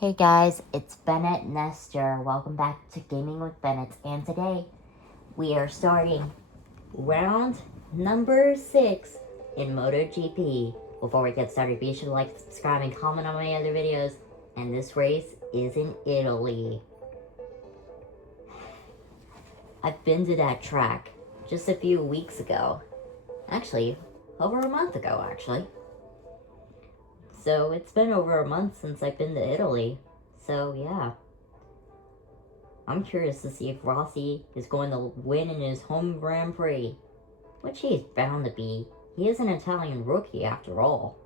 Hey guys, it's Bennett Nestor. Welcome back to Gaming with Bennett, and today we are starting round number 6 in MotoGP. Before we get started, be sure to like, subscribe, and comment on my other videos. And this race is in Italy. I've been to that track just a few weeks ago. Actually, over a month ago, actually. So it's been over a month since I've been to Italy. So yeah. I'm curious to see if Rossi is going to win in his home Grand Prix. Which he is bound to be. He is an Italian rookie after all.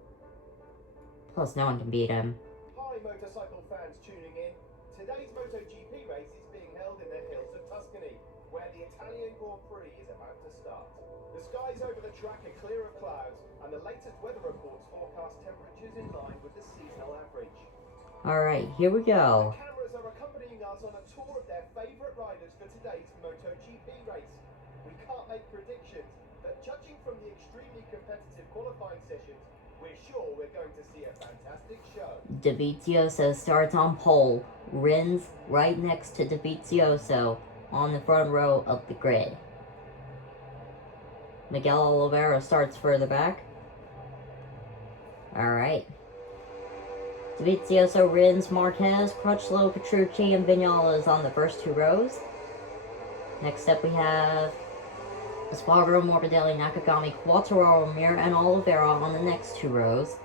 Plus no one can beat him. Hi motorcycle fans tuning in. Today's MotoGP race is being held in the hills of Tuscany, where the Italian Grand Prix is about to start. The skies over the track are clear of clouds, and the latest weather reports forecast temperatures in line with the seasonal average. Alright, here we go. The cameras are accompanying us on a tour of their favourite riders for today's MotoGP race. We can't make predictions, but judging from the extremely competitive qualifying sessions, we're sure we're going to see a fantastic show. Dovizioso starts on pole. Rins right next to Dovizioso on the front row of the grid. Miguel Oliveira starts further back. Alright. Dovizioso, Rins, Marquez, Crutchlow, Petrucci, and Vinales on the first two rows. Next up we have Espargaro, Morbidelli, Nakagami, Quartararo, Mir, and Oliveira on the next two rows.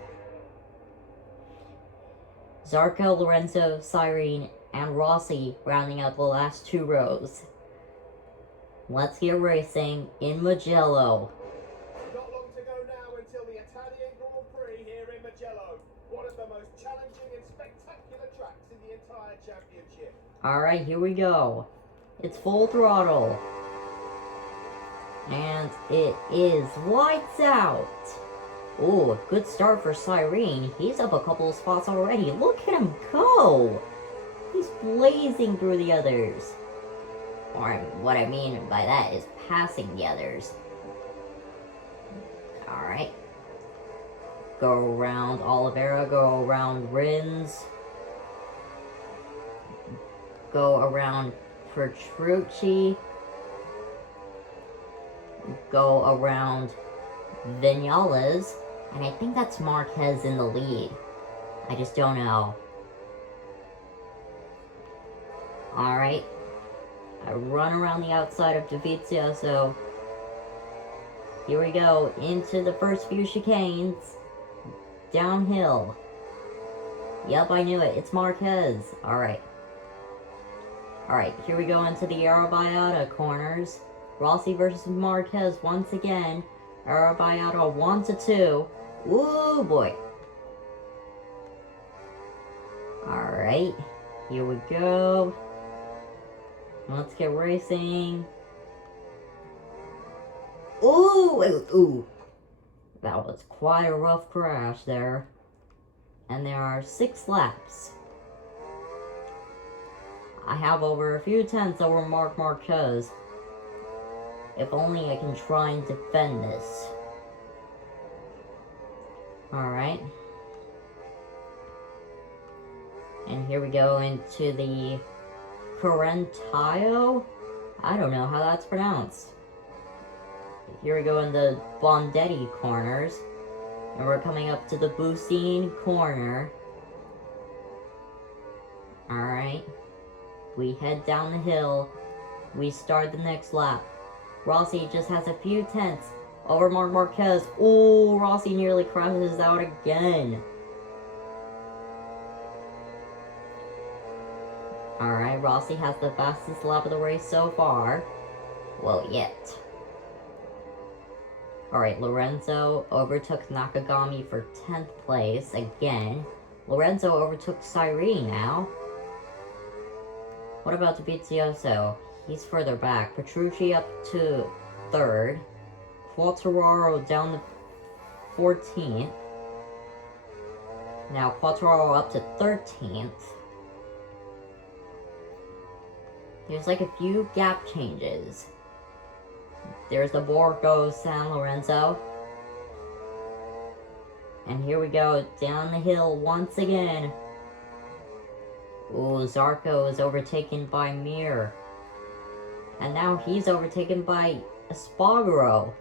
Zarco, Lorenzo, Cyrene, and Rossi rounding out the last two rows. Let's get racing in Mugello. Not long to go now until the Italian Grand Prix here in Mugello, one of the most challenging and spectacular tracks in the entire championship. Alright, here we go. It's full throttle. And it is lights out. Oh, good start for Cyrene. He's up a couple of spots already. Look at him go. He's blazing through the others. Or what I mean by that is passing the others. Alright. Go around Oliveira, go around Rins. Go around Petrucci. Go around Vinales. And I think that's Marquez in the lead. I just don't know. Alright. I run around the outside of Dovizioso. Here we go, into the first few chicanes. Downhill. Yep, I knew it. It's Marquez. Alright. Alright, here we go into the Arrabbiata corners. Rossi versus Marquez once again. Arrabbiata 1-2. Ooh, boy. Alright, here we go. Let's get racing. Ooh, ooh. That was quite a rough crash there. And there are 6 laps. I have over a few tenths over Marc Marquez. If only I can try and defend this. Alright. And here we go into the Correntaio? I don't know how that's pronounced. Here we go in the Bondetti corners. And we're coming up to the Bucine corner. Alright. We head down the hill. We start the next lap. Rossi just has a few tenths over Marc Marquez. Ooh, Rossi nearly crashes out again. Alright, Rossi has the fastest lap of the race so far. Well, yet. Alright, Lorenzo overtook Nakagami for 10th place again. Lorenzo overtook Cyrene now. What about Dovizioso? He's further back. Petrucci up to 3rd. Quartararo down to 14th. Now Quartararo up to 13th. There's like a few gap changes. There's the Borgo San Lorenzo. And here we go, down the hill once again. Oh, Zarco is overtaken by Mir. And now he's overtaken by Espargaro.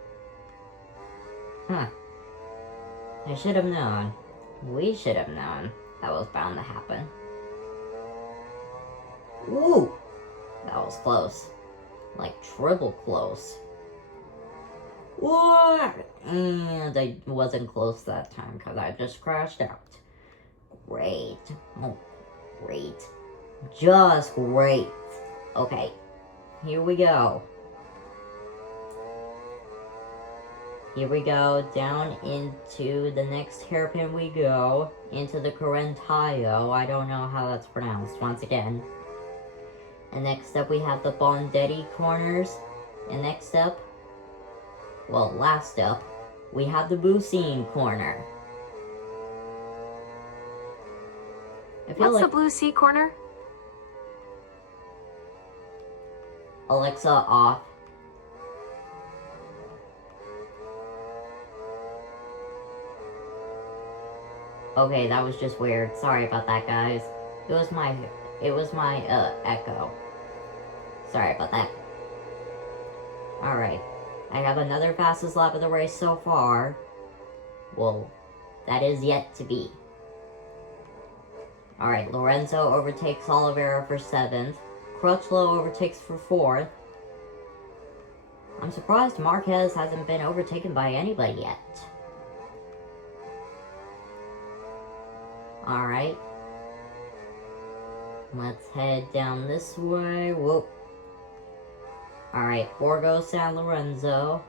Huh. I should have known. We should have known that was bound to happen. Ooh! That was close. Like triple close. What? And I wasn't close that time because I just crashed out. Great. Oh, great. Just great. Okay. Here we go. Here we go. Down into the next hairpin we go. Into the Correntaio. I don't know how that's pronounced once again. And next up we have the Bondetti corners. And next up, well, last up, we have the Bucine corner. What's the Blue Sea corner? Alexa, off. Okay, that was just weird. Sorry about that, guys. It was my echo. Sorry about that. Alright. I have another fastest lap of the race so far. Well, that is yet to be. Alright, Lorenzo overtakes Oliveira for 7th. Crutchlow overtakes for 4th. I'm surprised Marquez hasn't been overtaken by anybody yet. Alright. Let's head down this way. Whoop. Alright, Borgo San Lorenzo.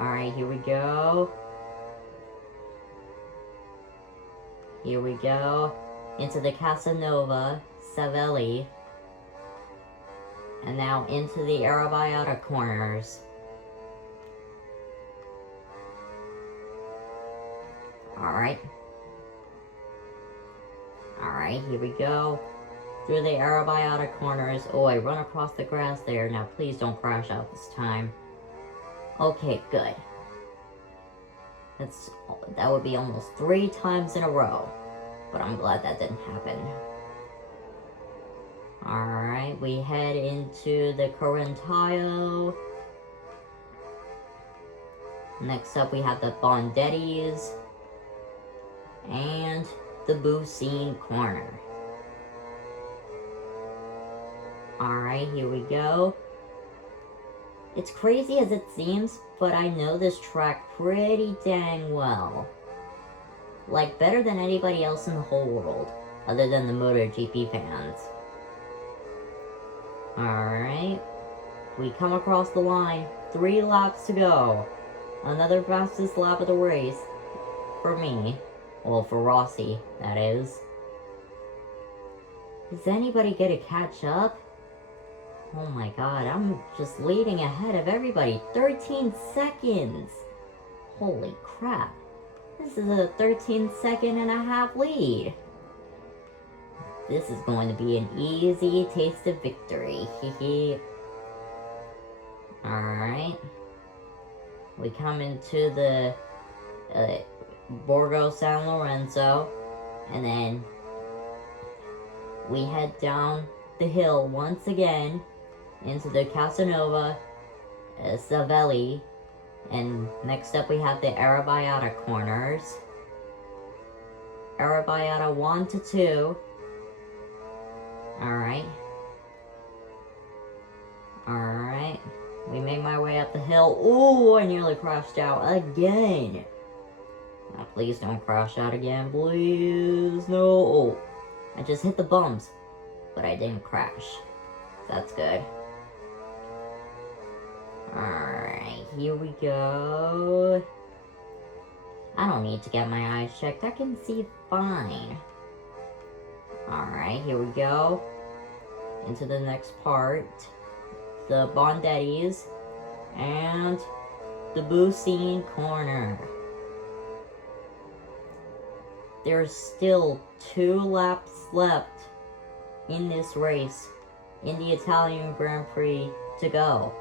Alright, here we go. Here we go. Into the Casanova, Savelli. And now into the Arrabbiata corners. Alright. Alright, here we go. Through the Arrabbiata corners. Oh, I run across the grass there. Now, please don't crash out this time. Okay, good. That would be almost 3 times in a row. But I'm glad that didn't happen. Alright, we head into the Correntaio. Next up, we have the Bondettis. And the Bucine corner. Alright, here we go. It's crazy as it seems, but I know this track pretty dang well. Like, better than anybody else in the whole world, other than the MotoGP fans. Alright. We come across the line. 3 laps to go. Another fastest lap of the race. For me. Well, for Rossi, that is. Is anybody gonna catch up? Oh my god, I'm just leading ahead of everybody. 13 seconds! Holy crap. This is a 13-second-and-a-half lead. This is going to be an easy taste of victory. Hehe. Alright. We come into the Borgo San Lorenzo. And then we head down the hill once again into the Casanova, Savelli. And next up we have the Arrabbiata corners. Arrabbiata 1 to 2. Alright. Alright. We make my way up the hill. Ooh, I nearly crashed out again. Now, please don't crash out again, please. No. Oh, I just hit the bumps, but I didn't crash. That's good. Alright, here we go. I don't need to get my eyes checked. I can see fine. Alright, here we go. Into the next part. The Bondettis. And the Bucine corner. There's still 2 laps left in this race. In the Italian Grand Prix to go.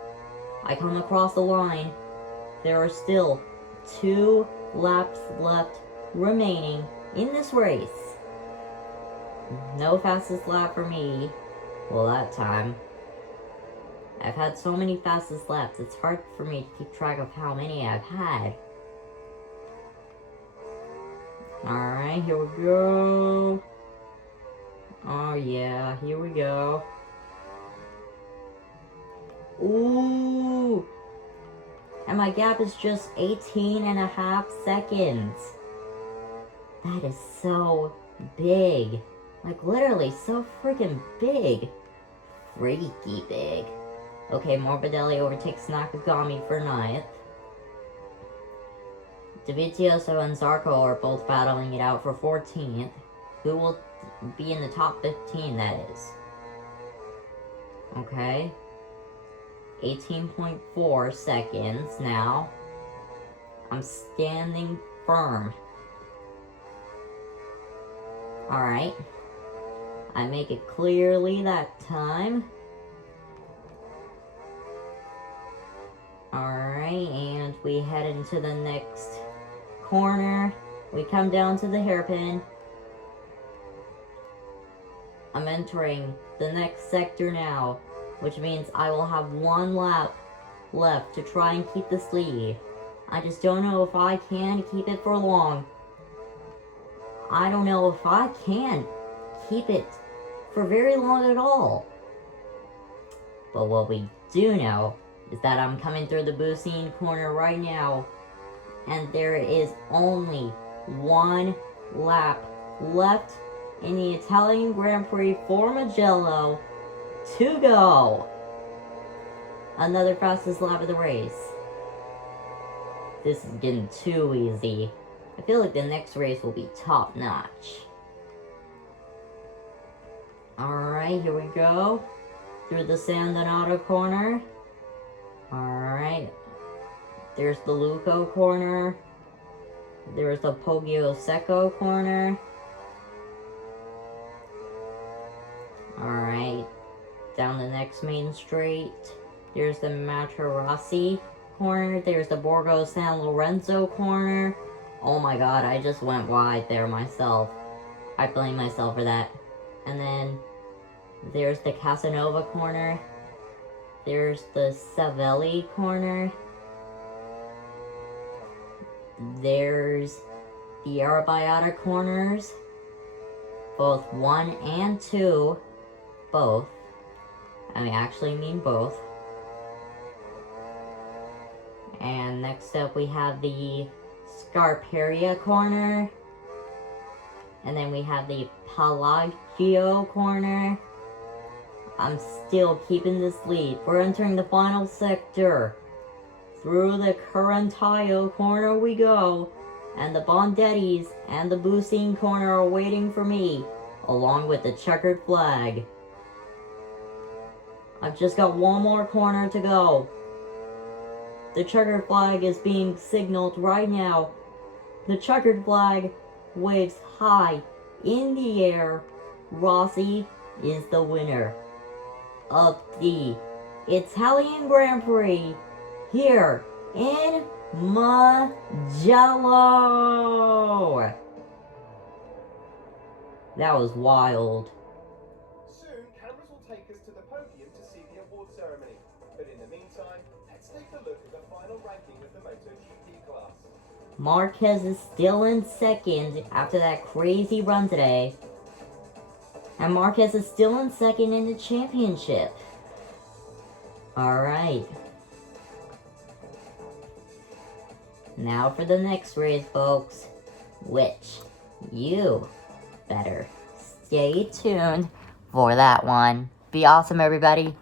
I come across the line. There are still 2 laps left remaining in this race. No fastest lap for me. Well, that time. I've had so many fastest laps, it's hard for me to keep track of how many I've had. Alright, here we go. Oh yeah, here we go. Ooh! And my gap is just 18.5 seconds. That is so big. Like, literally, so freaking big. Freaky big. Okay, Morbidelli overtakes Nakagami for 9th. Dovizioso and Zarco are both battling it out for 14th. Who will be in the top 15, that is. Okay. 18.4 seconds now. I'm standing firm. Alright. I make it clearly that time. Alright, and we head into the next corner. We come down to the hairpin. I'm entering the next sector now, which means I will have 1 lap left to try and keep this lead. I just don't know if I can keep it for long. I don't know if I can keep it for very long at all. But what we do know is that I'm coming through the Bucine corner right now, and there is only 1 lap left in the Italian Grand Prix for Mugello to go. Another fastest lap of the race. This is getting too easy. I feel like the next race will be top notch. Alright, here we go. Through the San Donato corner. Alright. There's the Luco corner. There's the Poggio Secco corner. Alright. Down the next main straight. There's the Materassi corner. There's the Borgo San Lorenzo corner. Oh my god, I just went wide there myself. I blame myself for that. And then there's the Casanova corner. There's the Savelli corner. There's the Arrabbiata corners. Both 1 and 2. Both. I actually mean both. And next up we have the Scarperia corner. And then we have the Palagio corner. I'm still keeping this lead. We're entering the final sector. Through the Currantaio corner we go. And the Bondettis and the Bucine corner are waiting for me, along with the checkered flag. I've just got 1 more corner to go. The checkered flag is being signaled right now. The checkered flag waves high in the air. Rossi is the winner of the Italian Grand Prix here in Mugello. That was wild. Soon, cameras will take us to the podium to see the award ceremony. But in the meantime, let's take a look at the final ranking of the MotoGP class. Marquez is still in second after that crazy run today. And Marquez is still in second in the championship. Alright. Now for the next race, folks. Which you better stay tuned for that one. Be awesome, everybody.